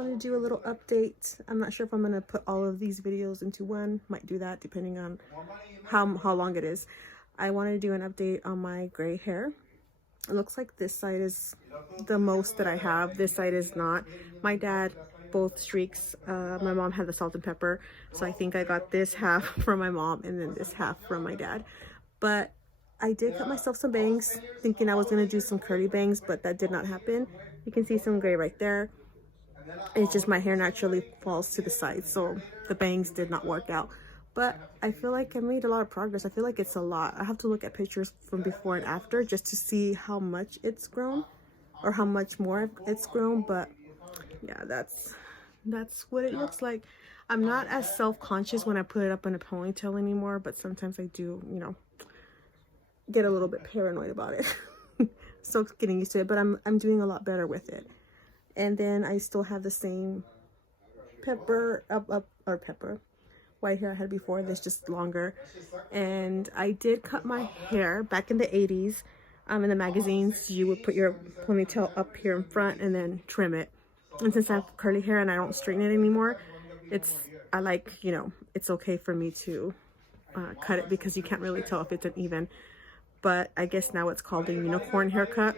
wanted to do a little update. I'm not sure if I'm going to put all of these videos into one. Might do that depending on how long it is. I wanted to do an update on my gray hair. It looks like this side is the most that I have. This side is not. My dad, both streaks. My mom had the salt and pepper. So I think I got this half from my mom and then this half from my dad. But I did cut myself some bangs, thinking I was going to do some curly bangs, but that did not happen. You can see some gray right there. It's just my hair naturally falls to the side, so the bangs did not work out. But I feel like I made a lot of progress. I feel like it's a lot. I have to look at pictures from before and after just to see how much it's grown or how much more it's grown. But yeah, that's what it looks like. I'm not as self-conscious when I put it up in a ponytail anymore, but sometimes I do, you know, get a little bit paranoid about it. Still getting used to it, but I'm doing a lot better with it. And then I still have the same white hair I had before. This just longer. And I did cut my hair back in the 80s. In the magazines, you would put your ponytail up here in front and then trim it. And since I have curly hair and I don't straighten it anymore, I like, you know, it's okay for me to cut it because you can't really tell if it's uneven. But I guess now it's called a unicorn haircut,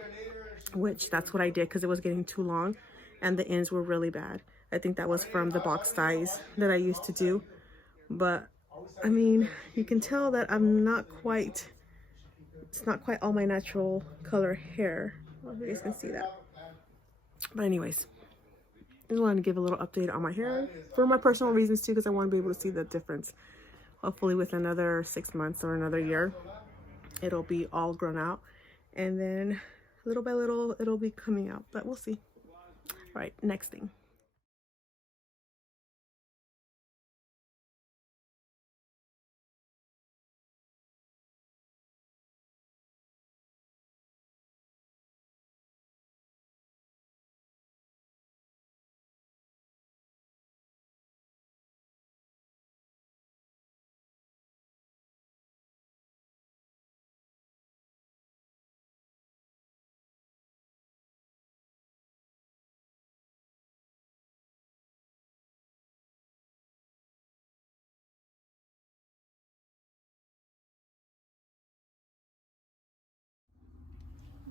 which that's what I did because it was getting too long and the ends were really bad. I think that was from the box ties that I used to do. But I mean, you can tell that I'm not quite, it's not quite all my natural color hair. I don't know if you guys can see that. But anyways, I just wanted to give a little update on my hair for my personal reasons too, because I want to be able to see the difference. Hopefully with another 6 months or another year, it'll be all grown out, and then little by little it'll be coming out, but we'll see. All right, next thing.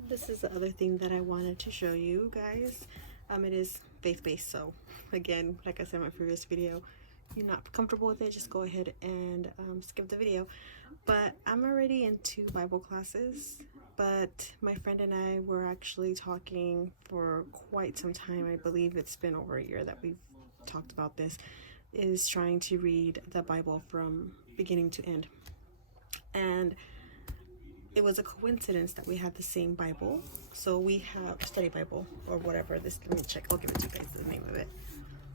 This is the other thing that I wanted to show you guys. It is faith-based, so again, like I said in my previous video, if you're not comfortable with it, just go ahead and skip the video. But I'm already in 2 Bible classes, but my friend and I were actually talking for quite some time. I believe it's been over a year that we've talked about this, is trying to read the Bible from beginning to end. And it was a coincidence that we had the same Bible. So we have study Bible or whatever. This, let me check. I'll give it to you guys, the name of it.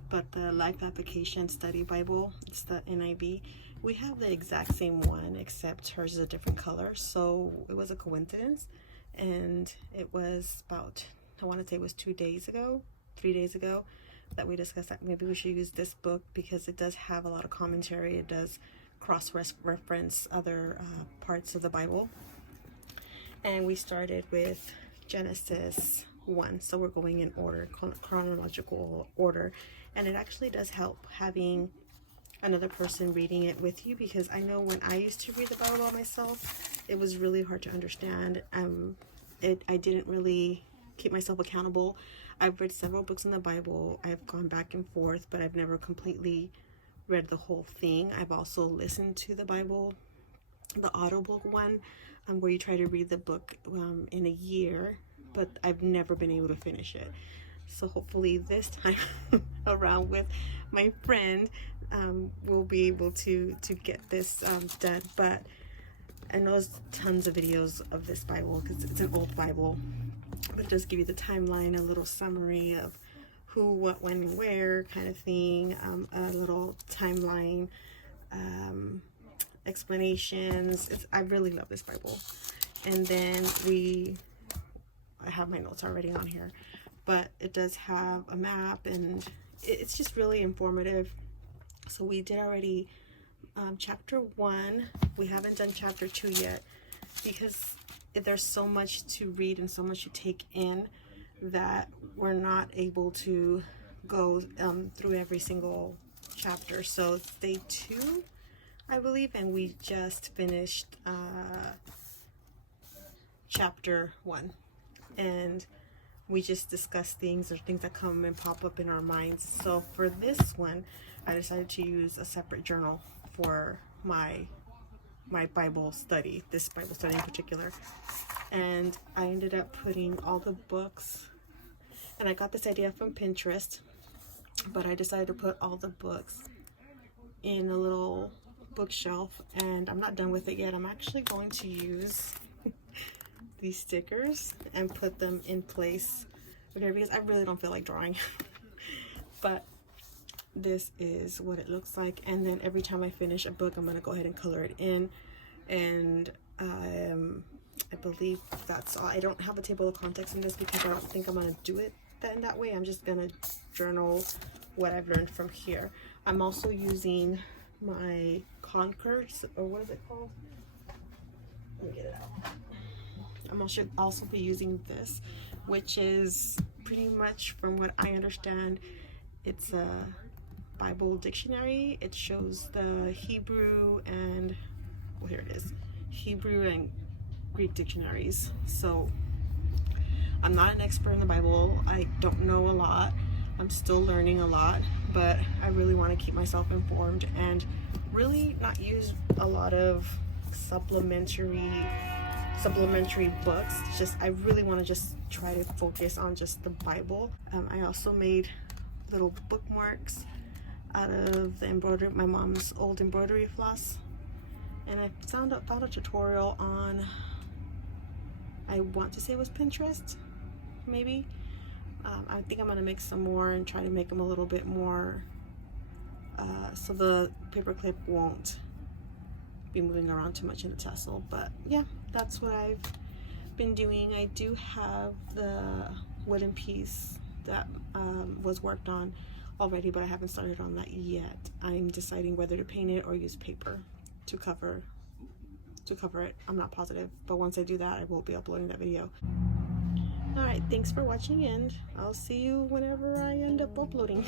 But the Life Application Study Bible, it's the NIV. We have the exact same one, except hers is a different color. So it was a coincidence. And it was about, I want to say it was 3 days ago, that we discussed that maybe we should use this book because it does have a lot of commentary. It does cross-reference other parts of the Bible. And we started with Genesis 1, so we're going in order, chronological order. And it actually does help having another person reading it with you, because I know when I used to read the Bible by myself, it was really hard to understand. I didn't really keep myself accountable. I've read several books in the Bible. I've gone back and forth, but I've never completely read the whole thing. I've also listened to the Bible, the Audible one, where you try to read the book in a year, but I've never been able to finish it. So hopefully this time around with my friend, we'll be able to get this done. But I know there's tons of videos of this Bible because it's an old Bible, but it does give you the timeline, a little summary of who, what, when, and where kind of thing, a little timeline, explanations. I really love this Bible. And then I have my notes already on here, but it does have a map, and it's just really informative. So we did already chapter 1. We haven't done chapter 2 yet because there's so much to read and so much to take in that we're not able to go through every single chapter. So it's day 2, I believe, and we just finished chapter 1, and we just discuss things or things that come and pop up in our minds. So for this one, I decided to use a separate journal for my Bible study, this Bible study in particular. And I ended up putting all the books, and I got this idea from Pinterest, but I decided to put all the books in a little bookshelf, and I'm not done with it yet. I'm actually going to use these stickers and put them in place okay, because I really don't feel like drawing. But this is what it looks like, and then every time I finish a book, I'm going to go ahead and color it in. And I believe that's all. I don't have a table of contents in this because I don't think I'm going to do it in that way. I'm just going to journal what I've learned from here. I'm also using my Concords, or what is it called? Let me get it out. I'm also be using this, which is pretty much, from what I understand, it's a Bible dictionary. It shows the Hebrew and, well, here it is, Hebrew and Greek dictionaries. So I'm not an expert in the Bible. I don't know a lot. I'm still learning a lot, but I really want to keep myself informed and really not use a lot of supplementary books. I really want to just try to focus on just the Bible. I also made little bookmarks out of the embroidery, my mom's old embroidery floss, and I found a tutorial on, I want to say it was Pinterest, maybe. I think I'm gonna make some more and try to make them a little bit more so the paperclip won't be moving around too much in the tassel. But yeah, that's what I've been doing. I do have the wooden piece that was worked on already, but I haven't started on that yet. I'm deciding whether to paint it or use paper to cover it. I'm not positive, but once I do that, I will be uploading that video. All right, thanks for watching, and I'll see you whenever I end up uploading.